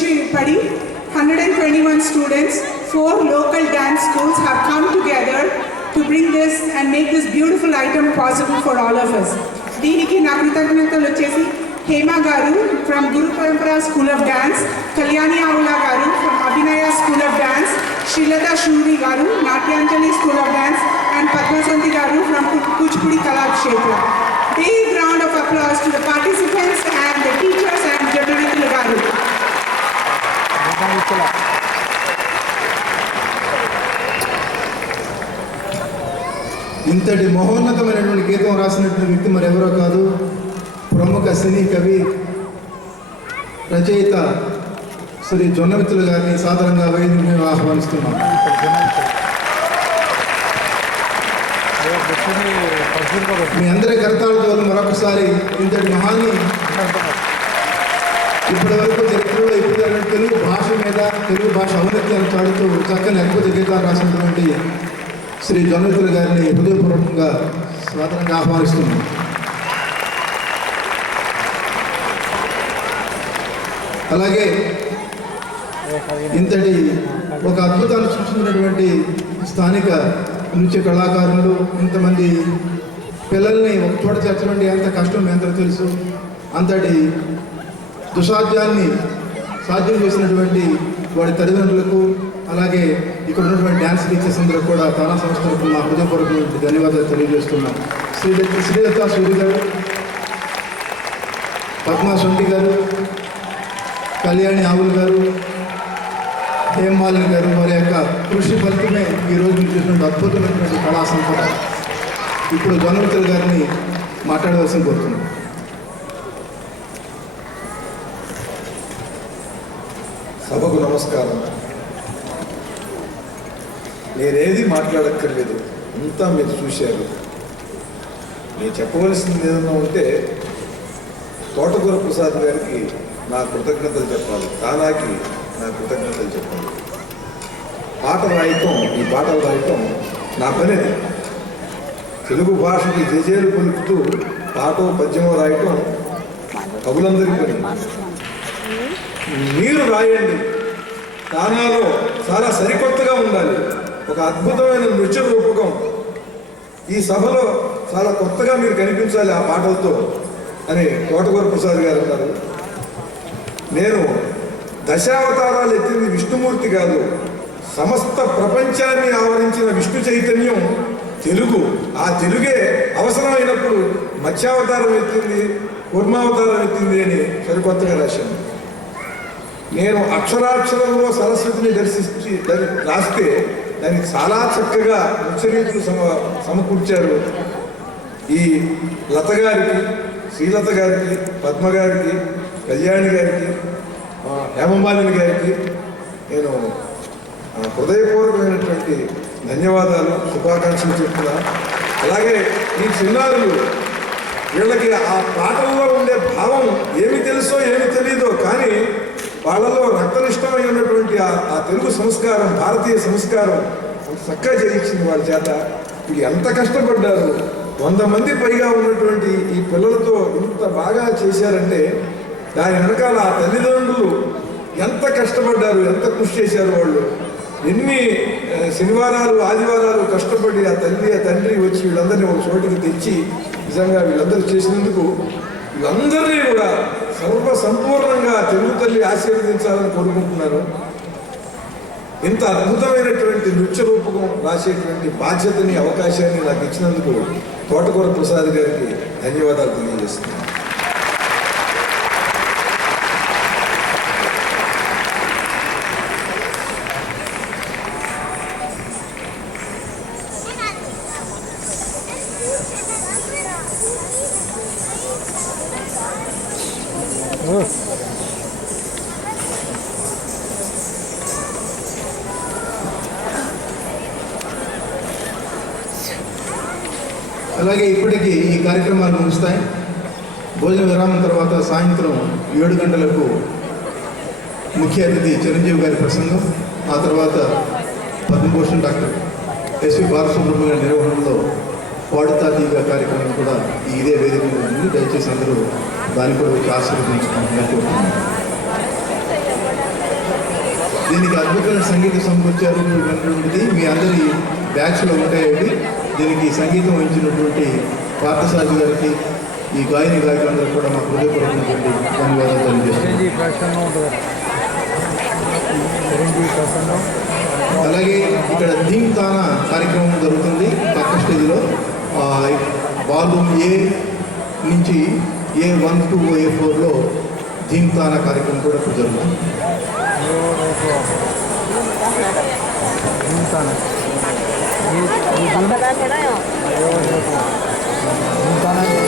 నుంచి పడి 121 students, 4 local dance schools have come together to bring this and make this beautiful item possible for all of us. దీనికి నా కృతజ్ఞతలు వచ్చేసి హేమ గారు from Guru Parampara school of dance, Kalyani Avula గారు from Abhinaya school of dance, Srilatha Shuri గారు Natyanjali school of dance and Padmasanthi గారు from Kuchipudi Kalakshetra. Big round of applause to the participants and the teachers and జడ్డునితులు గారు. ఇంతటి మహోన్నతమైనటువంటి గీతం రాసినటువంటి వ్యక్తి మరెవరో కాదు, ప్రముఖ సినీ కవి రచయిత శ్రీ జొన్నమిత్రులు గారిని సాధారణంగా వేదిక మేము ఆహ్వానిస్తున్నాం. మీ అందరి కర్తాలతో మరొకసారి ఇంతటి మహాన్ని ఇప్పటి వరకు చరిత్రలో ఇప్పుడు తెలుగు భాష మీద, తెలుగు భాష ఔన్నత్యాన్ని చాడుతూ చక్కని అద్భుత గీతాలు రాసినటువంటి శ్రీ జొన్నమిత్రులు గారిని హృదయపూర్వకంగా సాధారణంగా ఆహ్వానిస్తున్నాం. అలాగే ఇంతటి ఒక అద్భుతాన్ని సృష్టించినటువంటి స్థానిక నృత్య కళాకారులు, ఇంతమంది పిల్లల్ని ఒక చోట చేర్చడం ఎంత కష్టం ఎంతో తెలుసు. అంతటి దుసాధ్యాన్ని సాధ్యం చేసినటువంటి వాడి తల్లిదండ్రులకు, అలాగే ఇక్కడ ఉన్నటువంటి డ్యాన్స్ టీచర్స్ అందరూ కూడా తానా సంస్థలకు మా హృదయపూర్వకమైన ధన్యవాదాలు తెలియజేస్తున్నాం. శ్రీలత సూరి గారు, పద్మా సొంటి గారు, కళ్యాణి ఆవుల్ గారు, హేమాలిని గారు, వారి యొక్క కృషి ఫలితమే ఈరోజు మీరు చూసినటువంటి అద్భుతమైనటువంటి కళా సంపద. ఇప్పుడు జొన్నమిత్రులు గారిని మాట్లాడవలసిన కోరుతున్నాం. సభకు నమస్కారం. నేనేది మాట్లాడక్కర్లేదు, అంతా మీరు చూశారు. నేను చెప్పవలసింది ఏదన్నా ఉంటే తోటకూర ప్రసాద్ గారికి నా కృతజ్ఞతలు చెప్పాలి, తానాకి నా కృతజ్ఞతలు చెప్పాలి. పాటలు రాయటం, ఈ పాటలు రాయటం నా పని. తెలుగు భాషకి జేజేలు పలుకుతూ పాటో పద్యమో రాయటం కవులందరి పని. మీరు రాయండి, తానాలో చాలా సరికొత్తగా ఉండాలి, ఒక అద్భుతమైన నృత్య రూపకం ఈ సభలో చాలా కొత్తగా మీరు కనిపించాలి ఆ పాటలతో అని తోటకూర ప్రసాద్ గారు అన్నారు. నేను దశావతారాలు ఎత్తింది విష్ణుమూర్తి కాదు, సమస్త ప్రపంచాన్ని ఆవరించిన విష్ణు చైతన్యం తెలుగు. ఆ తెలుగే అవసరమైనప్పుడు మత్స్యావతారం ఎత్తింది, కూర్మావతారం ఎత్తింది అని సరికొత్తగా రాశాను. నేను అక్షరాక్షరంలో సరస్వతిని దర్శించి రాస్తే దానికి చాలా చక్కగా ఉచ్చరీతులు సమకూర్చారు. ఈ లత గారికి, శ్రీలత గారికి, పద్మ గారికి, కళ్యాణి గారికి, హేమమాలిని గారికి నేను హృదయపూర్వకమైనటువంటి ధన్యవాదాలు, శుభాకాంక్షలు చెప్తున్నా. అలాగే ఈ చిన్నారులు, వీళ్ళకి ఆ పాటల్లో ఉండే భావం ఏమి తెలుసో ఏమి తెలియదో కానీ వాళ్ళలో రక్తనిష్టమై ఉన్నటువంటి ఆ తెలుగు సంస్కారం, భారతీయ సంస్కారం చక్కగా చేయించింది వాళ్ళ చేత. వీళ్ళు ఎంత కష్టపడ్డారు, 100 మంది పైగా ఉన్నటువంటి ఈ పిల్లలతో ఇంత బాగా చేశారంటే దాని వెనకాల ఆ తల్లిదండ్రులు ఎంత కష్టపడ్డారు, ఎంత కృషి చేశారు. వాళ్ళు ఎన్ని శనివారాలు, ఆదివారాలు కష్టపడి ఆ తల్లి, ఆ తండ్రి వచ్చి వీళ్ళందరినీ ఒక చోటికి తెచ్చి నిజంగా వీళ్ళందరూ చేసినందుకు వీళ్ళందరినీ కూడా సంపూర్ణంగా తెలుగు తల్లి ఆశీర్వదించాలని కోరుకుంటున్నాను. ఇంత అద్భుతమైనటువంటి నృత్య రూపకం రాసేటువంటి బాధ్యతని, అవకాశాన్ని నాకు ఇచ్చినందుకు తోటకూర ప్రసాద్ గారికి ధన్యవాదాలు తెలియజేస్తున్నాను. అలాగే ఇప్పటికీ ఈ కార్యక్రమాలు ముగుస్తాయి. భోజన విరామం తర్వాత సాయంత్రం 7 గంటలకు ముఖ్య అతిథి చిరంజీవి గారి ప్రసంగం, ఆ తర్వాత పద్మభూషణ్ డాక్టర్ ఎస్వి బాలసుబ్రహ్మణ్య నిర్వహణలో పాడుతా తీగ కార్యక్రమం కూడా ఇదే వేదిక మీద ఉంది. దయచేసి అందరూ దాన్ని కూడా వచ్చి ఆశీర్వదించుకుంటున్నారు. దీనికి అద్భుతమైన సంగీత సమకూర్చారు మీ అందరి బ్యాచ్లో ఉంటాయండి. దీనికి సంగీతం వహించినటువంటి పార్థసారథి గారికి, ఈ గాయని గాయకులందరూ కూడా మా హృదయపూర్వకమైనటువంటి ధన్యవాదాలు తెలియజేస్తున్నాను. అలాగే ఇక్కడ ధీమ్ తానా కార్యక్రమం జరుగుతుంది పక్క స్టేజ్లో. వాల్యూమ్ ఏ నుంచి A1 to A4లో ధీమ్ తానా కార్యక్రమం కూడా ఇప్పుడు జరుగుతుంది. ये